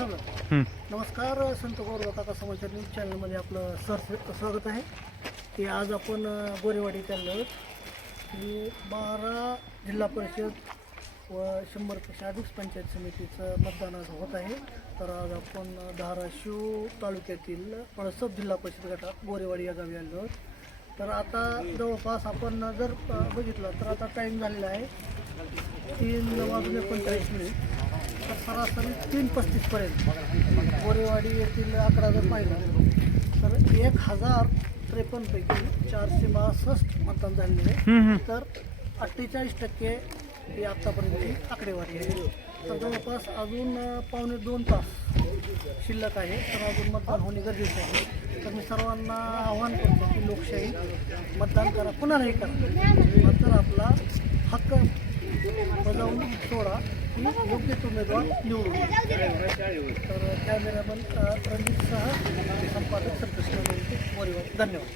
नमस्कार, संत गौरव काका समाचार न्यूज चॅनलमध्ये आपलं स्वागत आहे. की आज आपण गोरेवाडी चाललो की 12 जिल्हा परिषद व 100पेक्षा अधिक पंचायत समितीचं मतदान आज होत आहे. तर आज आपण धाराशिव तालुक्यातील सब जिल्हा परिषद गटात गोरेवाडी या गावी आलो. तर आता जवळपास आपण जर बघितलं तर आता टाईम झालेला आहे 3:39. तर सरासरी 3:35पर्यंत गोरेवाडी येथील आकडा जर पाहिला तर 1053 पैकी 462 मतदान झालेले आहे. तर 48% ही आत्तापर्यंतची आकडेवारी आहे. तर जवळपास अजून पावणे 2 तास शिल्लक आहे. तर अजून मतदान होणे गरजेचे आहे. तर मी सर्वांना आवाहन करतो की लोकशाही मतदान करा, कुणालाही करा, मात्र आपला हक्क बजावून सोडा की योग्य उमेदवार निवडून. तर कॅमेरामन रणजितसह संपादक संतोष गोरेवाडी. धन्यवाद.